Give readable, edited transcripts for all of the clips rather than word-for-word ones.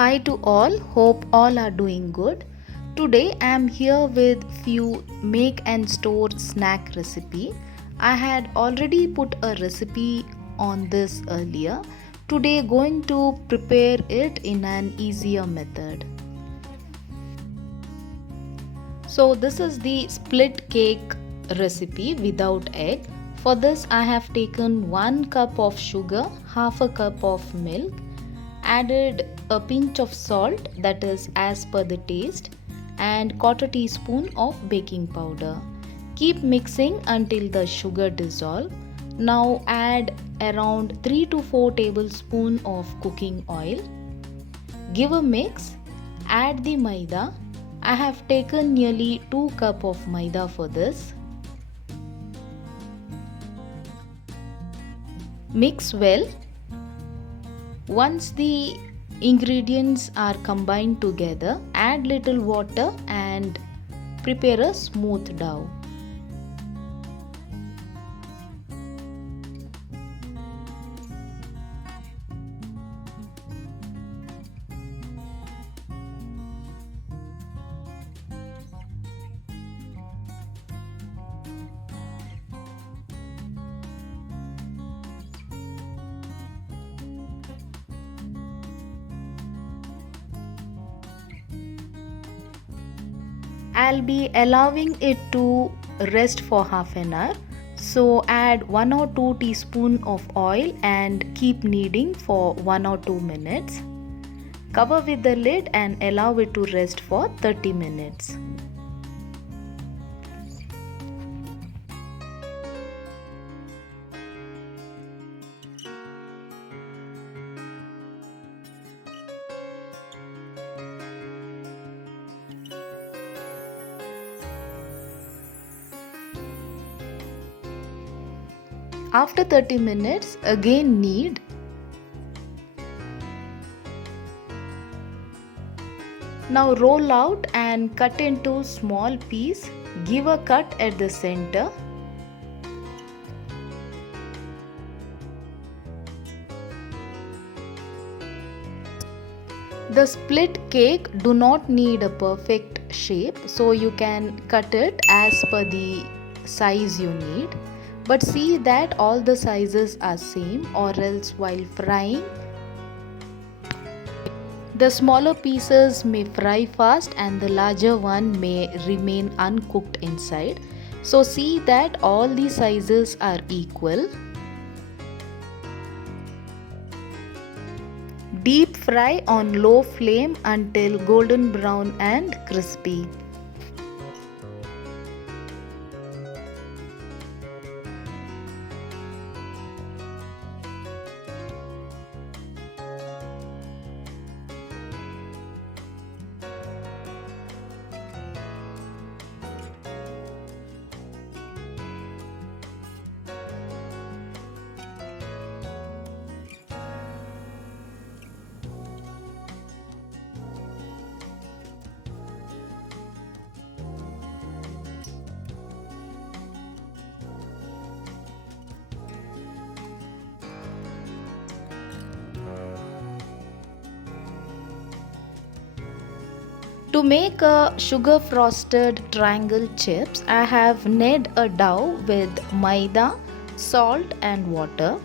Hi to all, hope all are doing good. Today I am here with few make and store snack recipe. I had already put a recipe on this earlier. Today going to prepare it in an easier method. So this is the split cake recipe without egg. For this I have taken 1 cup of sugar, half a cup of milk, added a pinch of salt, that is as per the taste, and 1/4 teaspoon of baking powder. Keep mixing until the sugar dissolve. Now add around 3 to 4 tablespoons of cooking oil. Give a mix. Add the maida. I have taken nearly 2 cup of maida for this. Mix well. Once the ingredients are combined together, add little water and prepare a smooth dough. I'll be allowing it to rest for half an hour. So add 1 or 2 teaspoons of oil and keep kneading for 1 or 2 minutes. Cover with the lid and allow it to rest for 30 minutes. After 30 minutes, again knead. Now roll out and cut into small piece. Give a cut at the center. The split cake do not need a perfect shape, so you can cut it as per the size you need. But see that all the sizes are same, or else while frying the smaller pieces may fry fast and the larger one may remain uncooked inside. So see that all the sizes are equal. Deep fry on low flame until golden brown and crispy. To make a sugar frosted triangle chips, I have knead a dough with maida, salt and water.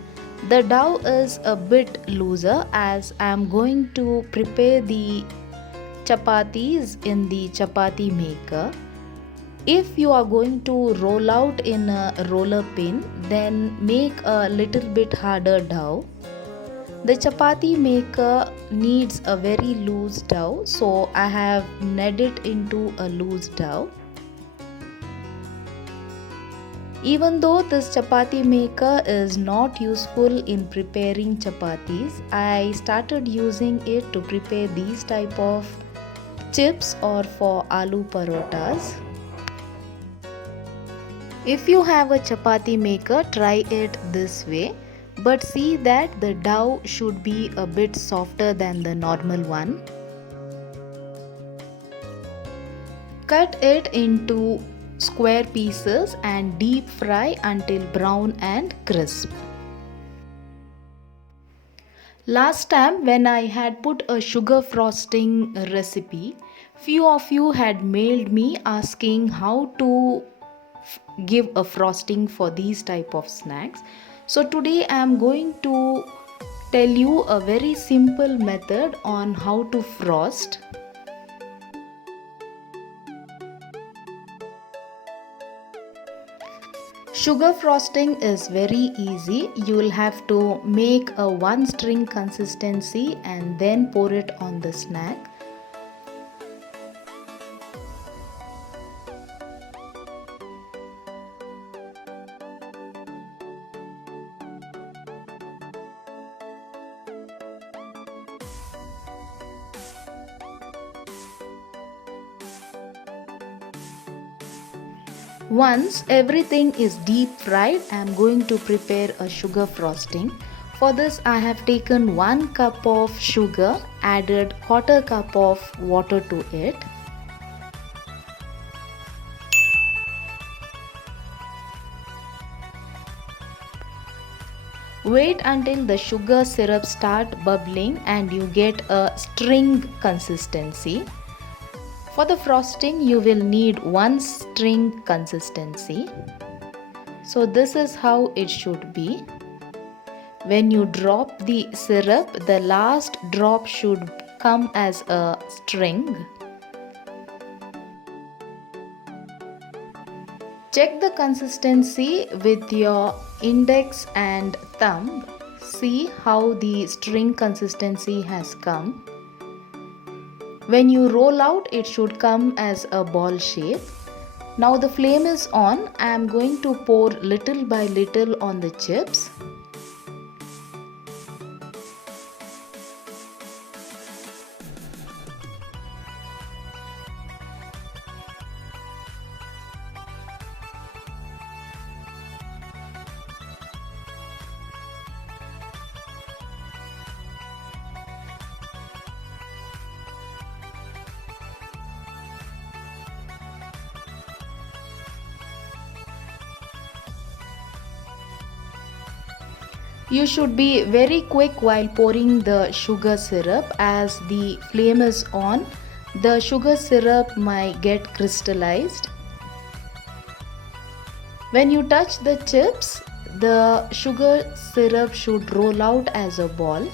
The dough is a bit looser as I am going to prepare the chapatis in the chapati maker. If you are going to roll out in a roller pin, then make a little bit harder dough. The chapati maker needs a very loose dough, so I have kneaded into a loose dough. Even though this chapati maker is not useful in preparing chapatis, I started using it to prepare these type of chips or for aloo parotas. If you have a chapati maker, try it this way. But see that the dough should be a bit softer than the normal one. Cut it into square pieces and deep fry until brown and crisp. Last time when I had put a sugar frosting recipe, few of you had mailed me asking how to give a frosting for these type of snacks. So today I am going to tell you a very simple method on how to frost. Sugar frosting is very easy. You will have to make a one string consistency and then pour it on the snack. Once everything is deep fried, I am going to prepare a sugar frosting. For this I have taken 1 cup of sugar, added quarter cup of water to it. Wait until the sugar syrup start bubbling and you get a string consistency. For the frosting you will need one string consistency. So this is how it should be. When you drop the syrup, the last drop should come as a string. Check the consistency with your index and thumb. See how the string consistency has come. When you roll out, it should come as a ball shape. Now the flame is on. I am going to pour little by little on the chips. You should be very quick while pouring the sugar syrup. As the flame is on, the sugar syrup might get crystallized. When you touch the chips, the sugar syrup should roll out as a ball.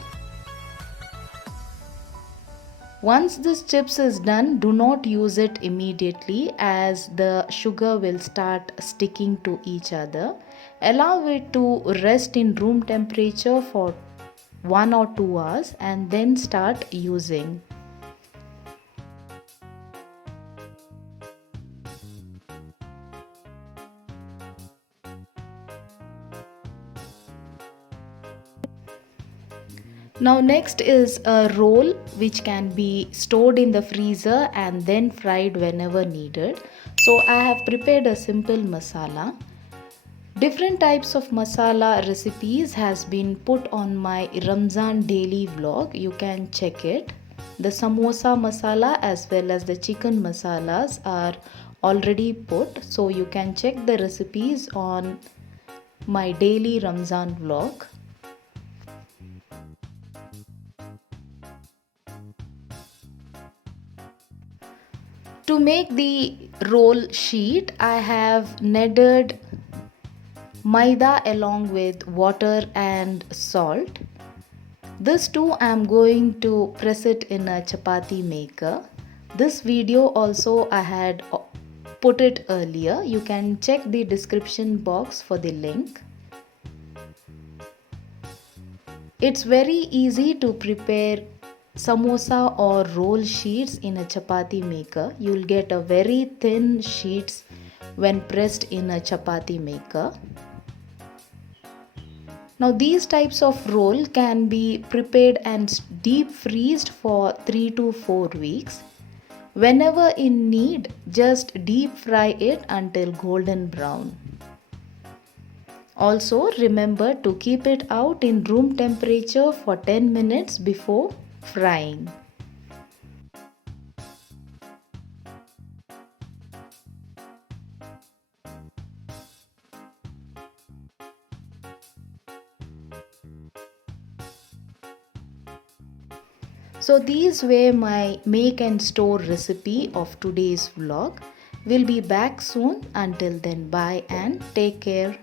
Once this chips is done, do not use it immediately as the sugar will start sticking to each other. Allow it to rest in room temperature for 1 or 2 hours and then start using. Now next is a roll which can be stored in the freezer and then fried whenever needed. So I have prepared a simple masala. Different types of masala recipes has been put on my Ramzan daily vlog. You can check it. The samosa masala as well as the chicken masalas are already put. So you can check the recipes on my daily Ramzan vlog. To make the roll sheet, I have kneaded maida along with water and salt. This too I am going to press it in a chapati maker. This video also I had put it earlier. You can check the description box for the link. It's very easy to prepare samosa or roll sheets in a chapati maker. You'll get a very thin sheets when pressed in a chapati maker. Now these types of roll can be prepared and deep freezed for 3 to 4 weeks. Whenever in need, just deep fry it until golden brown. Also remember to keep it out in room temperature for 10 minutes before frying. So these were my make and store recipe of today's vlog. We'll be back soon. Until then, bye and take care.